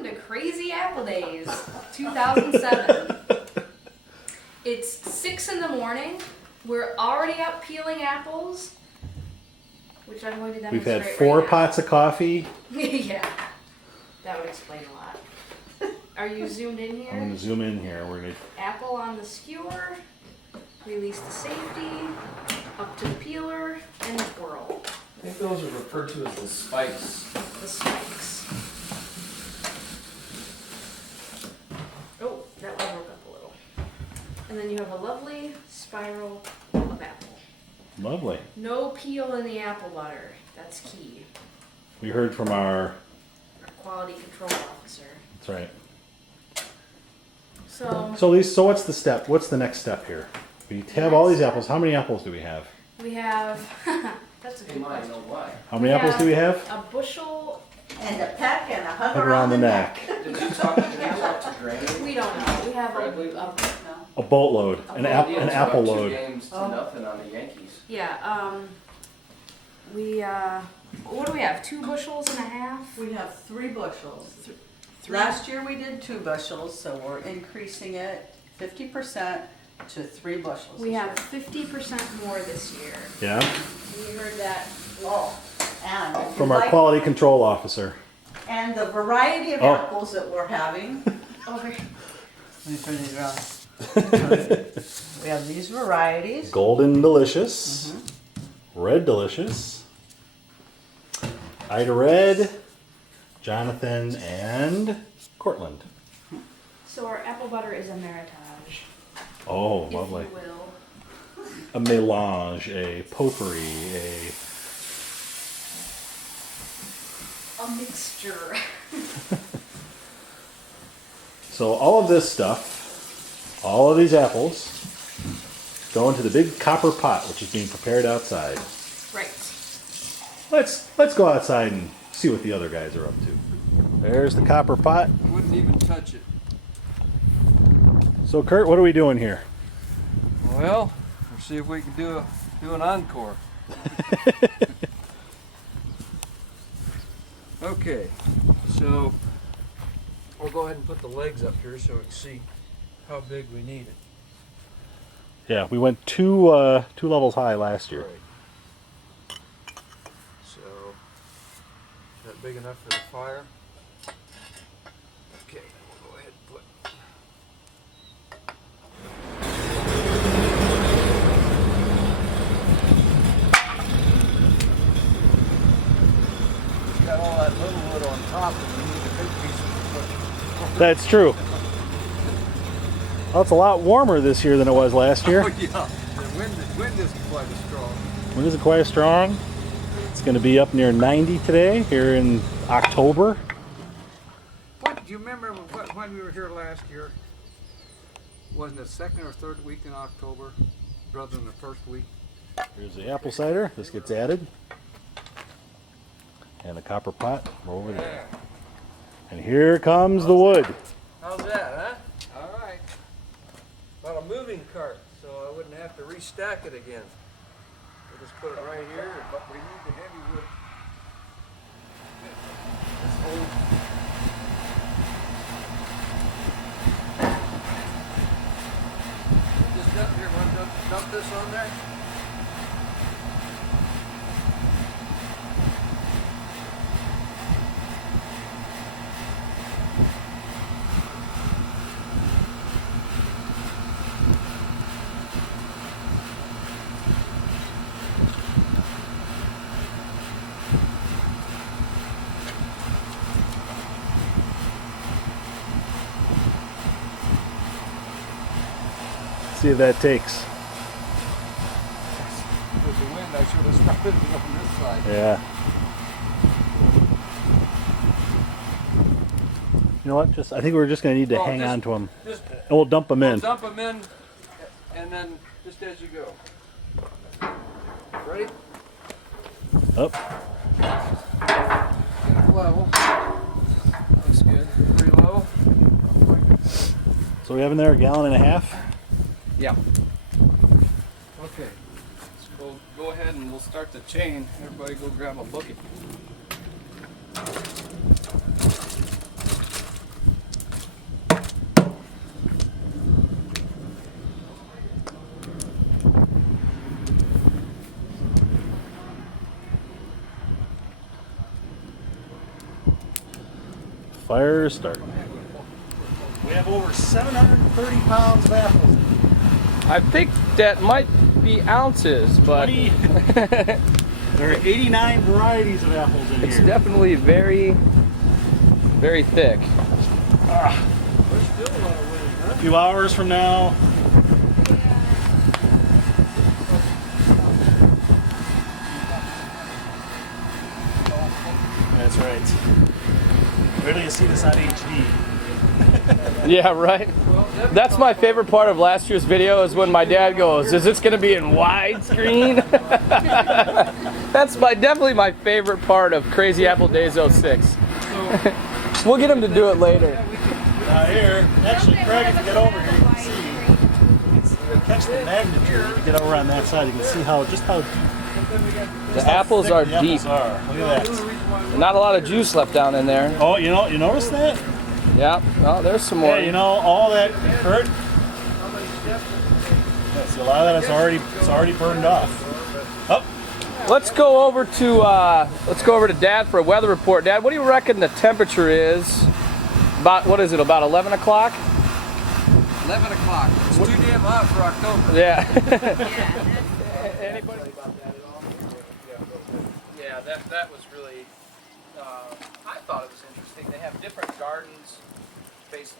Welcome to Crazy Apple Days 2007. It's 6 in the morning. We're already up peeling apples, which I'm going to demonstrate. We've had 4 right now. pots of coffee. Yeah, that would explain a lot. Are you zoomed in here? I'm going to zoom in here. We're going to Apple on the skewer, release the safety, up to the peeler, and twirl. I think those are referred to as the spikes. The spikes. Oh, that one broke up a little. And then you have a lovely spiral of apple. Lovely. No peel in the apple butter. That's key. We heard from our. Our quality control officer. That's right. So Lisa, so what's the step? What's the next step here? We have all these apples. How many apples do we have? we have, that's a Hey, good Mike, question. know why? How many apples do we have? A bushel, And a peck and a hug Hug around the neck. Did you talk to Granny? we don't know. We have Bradley? a A boatload. An Yeah, it's apple about 2 load. games to nothing on the Yankees. yeah, what do we have? 2 bushels and a half? We have 3 bushels. Three. Last year we did 2 bushels, so we're increasing it 50% to 3 bushels. We this have 50% more this year. Yeah. You heard that. year. Oh, and if From you our like- quality control officer. And the variety of Oh. apples that we're having. Over. Let me turn these around. We have these varieties. Golden Delicious. Red Delicious. Ida Red. Jonathan and Cortland. So our apple butter is a meritage, Oh, if lovely. you will. A melange, a potpourri, A mixture. So all of this stuff, all of these apples, go into the big copper pot, which is being prepared outside. Right. Let's go outside and see what the other guys are up to. There's the copper pot. Wouldn't even touch it. So Kurt, what are we doing here? Well, we'll see if we can do an encore. Okay, so we'll go ahead and put the legs up here so we can see how big we need it. Yeah, we went two levels high last year. Right. So, is that big enough for the fire? Okay, we'll go ahead and put. It's got all that little wood on top, and we need a big piece of wood. That's true. Well, it's a lot warmer this year than it was last year. Oh yeah, the wind isn't quite as strong. Wind isn't quite as strong. It's going to be up near 90 today, here in October. What do you remember when we were here last year? Wasn't it second or third week in October, rather than the first week? Here's the apple cider. This gets added. And the copper pot over there. And here comes the wood. How's that, huh? All right. About a moving cart, so I wouldn't have to restack it again. We'll just put it right here, but we need the heavy wood. This old. Just dump here, want to dump this on there? See if that takes. With the wind, I should have started it on this side. Yeah. You know what? I think we're just going to need to Oh, hang just- on to them. Just And we'll dump them in. dump them in, and then just as you go. Ready? Up. Get it level. Looks good. Pretty low. So we have in there a gallon and a half. Yeah. Okay. So we'll go ahead and we'll start the chain. Everybody go grab a bucket. fire is starting. We have over 730 pounds of apples. I think that might be ounces, but 20. There are 89 varieties of apples in it's here. definitely very, very thick. A few hours from now. That's right. Where do you see this on HD? Yeah, right? That's my favorite part of last year's video is when my dad goes, is this going to be in widescreen? That's definitely my favorite part of Crazy Apple Days 06. We'll get him to do it later. Here, actually, Craig, if you get over here, you can see. Catch the magnitude. If you get over on that side, you can see just how The apples are the deep. apples are. Look at that. Not a lot of juice left down in there. Oh, you notice that? Yeah, well, there's some more. Yeah, all that hurt. Yeah, see, a lot of that is already burned off. Oh, Let's go over to Dad for a weather report. Dad, what do you reckon the temperature is? About, what is it, about 11 o'clock? 11 o'clock. It's too damn hot for October. Yeah. Yeah. Anybody about that at all? Yeah, that was really, I thought it was interesting. They have different gardens based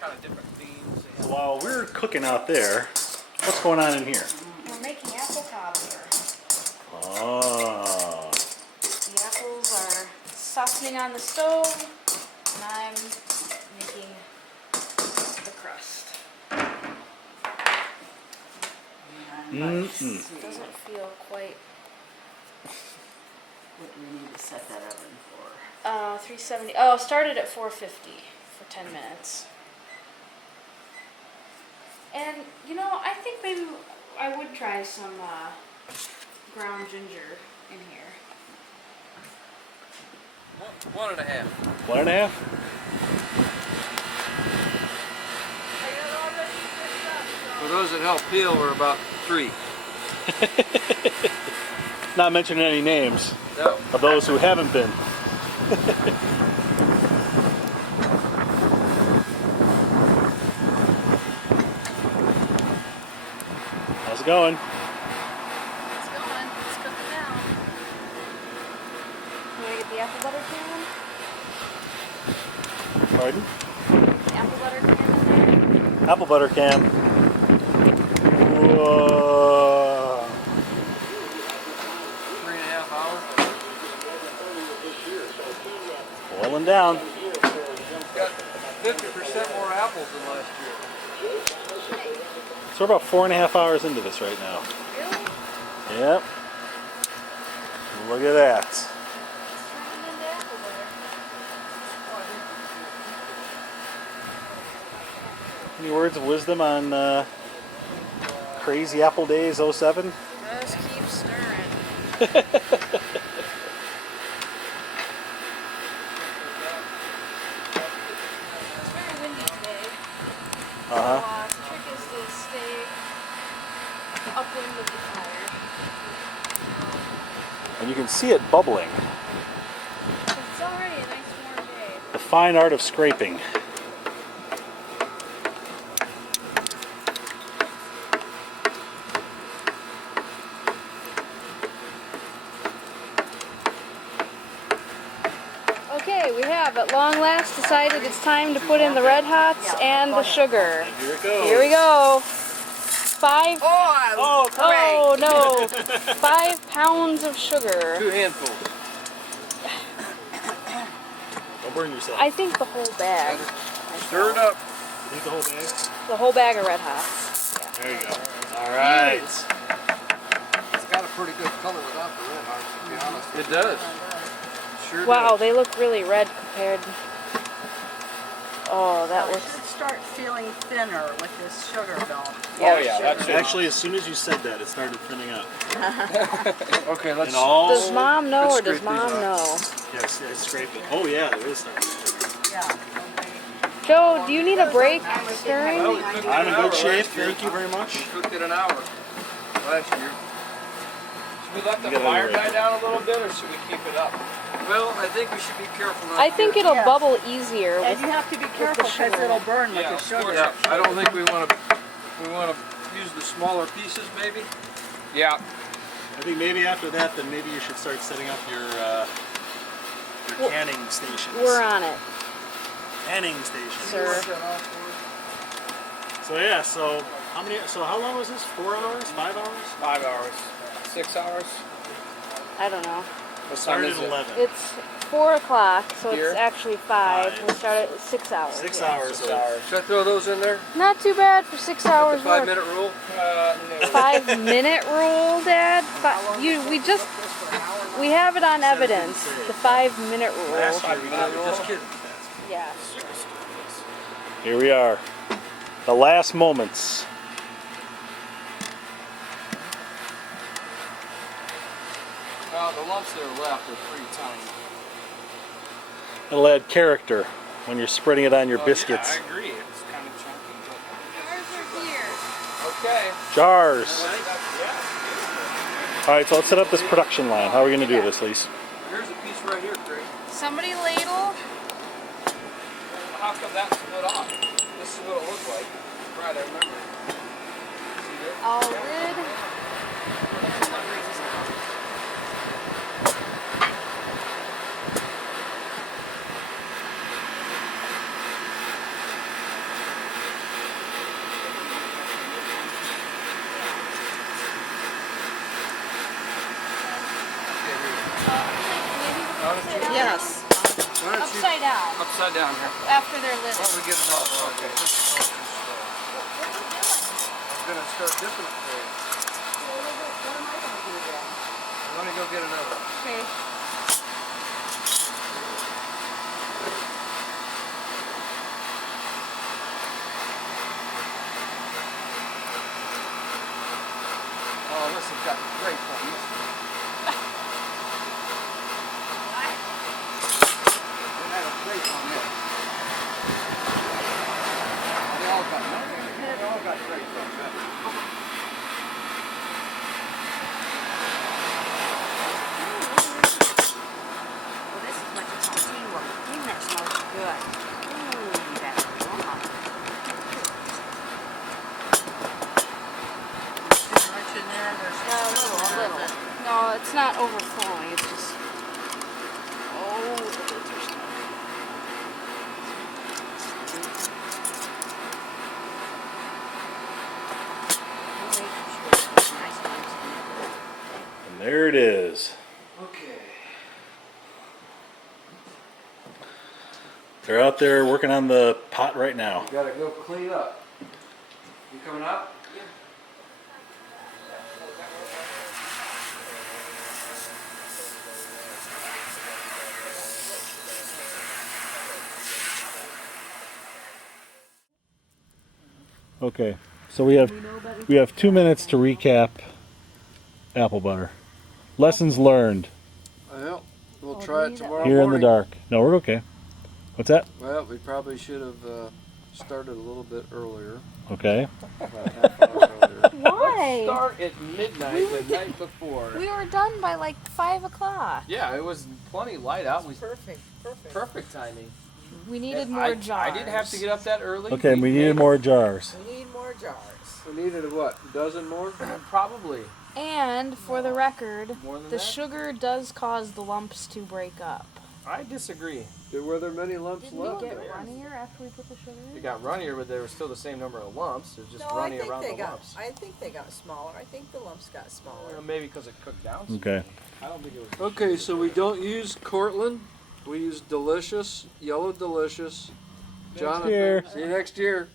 kind of different themes. while we're cooking out there, what's going on in here? We're making apple cobbler. Oh. The apples are softening on the stove, and I'm making the crust. Mm-mm. Doesn't feel quite. What do we need to set that oven for? 370. Oh, started at 450 for 10 minutes. And I think maybe I would try some ground ginger in here. 1.5. 1.5? For those that help peel, we're about 3. Not mentioning any names No. of those who haven't been. How's it going? It's going. It's cooking now. You want to get the apple butter can? Pardon? The apple butter can in there? Apple butter can. Whoa. 3.5 hours. Boiling down. Got 50% more apples than last year. So we're about 4.5 hours into this right now. Really? Yep. Look at that. It's turning into apple butter. Any words of wisdom on Crazy Apple Days 07? Just keep stirring. It's very windy today. Uh-huh. The trick is to stay upwind of the fire. And you can see it bubbling. It's already a nice warm day. The fine art of scraping. Okay, we have at long last decided it's time to put in the red hots and the sugar. Here it goes. Here we go. 5 Oh, Oh no. 5 pounds of sugar. 2 handfuls. don't burn yourself. I think the whole bag. Stir it up. Eat the whole bag. The whole bag of red hots. Yeah. There you go. All right. It's got a pretty good color without the red hearts, to be honest. It does. Sure Wow, does. they look really red compared. Oh, that It looks. should start feeling thinner with this sugar belt. Oh yeah, that's it. Actually, as soon as you said that, it started thinning up. Okay, let's. And all. Does mom know or Let's does scrape these mom off. know? Yes, yes, scrape it. Oh yeah, there is something. Yeah. Joe, do you need a break stirring? Well, we cooked it I'm in an hour good shape. last year. Thank you very much. We cooked it an hour last year. Should we let the You gotta fire wait. die down a little bit, or should we keep it up? Well, I think we should be careful not I think it'll Yes. bubble easier. And With, you have to be careful because it'll burn with Yeah, the of sugar. course. Yeah, I don't think we want to use the smaller pieces, maybe. Yeah. I think maybe after that, then maybe you should start setting up your canning stations. we're on it, Canning stations. sir. So yeah, so how long was this? 4 hours? 5 hours? 5 hours. 6 hours. I don't know. What time Started is at it? 11. It's 4 o'clock, so Here? it's actually 5. Five. We start at 6 hours. 6 yeah. hours. 6 hours. Should I throw those in there? Not too bad for 6 hours The work. 5-minute rule? No. 5-minute rule, Dad? We have it on evidence. The 5-minute rule. Last year we I'm did just kidding. Yeah. Here we are. The last moments. Well, the lumps that are left are pretty tiny. It'll add character when you're spreading it on your biscuits. Yeah, I agree. It's kind of chunky, but Ours are here. okay. Jars. All right, so let's set up this production line. How are we going to do this, Lise? Here's a piece right here, Craig. Somebody ladle. How come that split off? This is what it looked like. Right, I remember. All lid. Yes. Why don't you, Upside down. Upside down here. After they're why lit. don't we get it all? Okay. I'm going to start dipping it for you. Let me go get another. Okay. Oh, this has got great fun. Well, this is what you call teamwork. That smells good. Ooh, that's wrong. Too much in there. A little. No, it's not overflowing. It's just. Oh, the lids are stuck. And there it is. Okay. They're out there working on the pot right now. Got to go clean up. You coming up? Okay, so we have 2 minutes to recap apple butter. Lessons learned Well, we'll try it tomorrow here in the morning. dark. No, we're okay. What's that? Well, we probably should have started a little bit earlier. Okay. About half an hour earlier. Why? Start at midnight the night before. We were done by like 5 o'clock. Yeah, it was plenty light out. We Perfect. perfect timing. We needed And more I jars. didn't have to get up that early. Okay, we needed more jars. We need more jars. We needed a what? A dozen more? Probably And for the record, more than the that. sugar does cause the lumps to break up. I disagree. Were there many lumps Didn't left? we get runnier after we put the sugar in? It got runnier, but there was still the same number of lumps. It was just No, I running think around they the got. lumps. I think they got smaller. I think the lumps got smaller. Maybe because it cooked down. so Okay. I don't think it was. Okay, so we don't use Cortland. We use Delicious, Yellow Delicious. Jonathan. year. See you next year.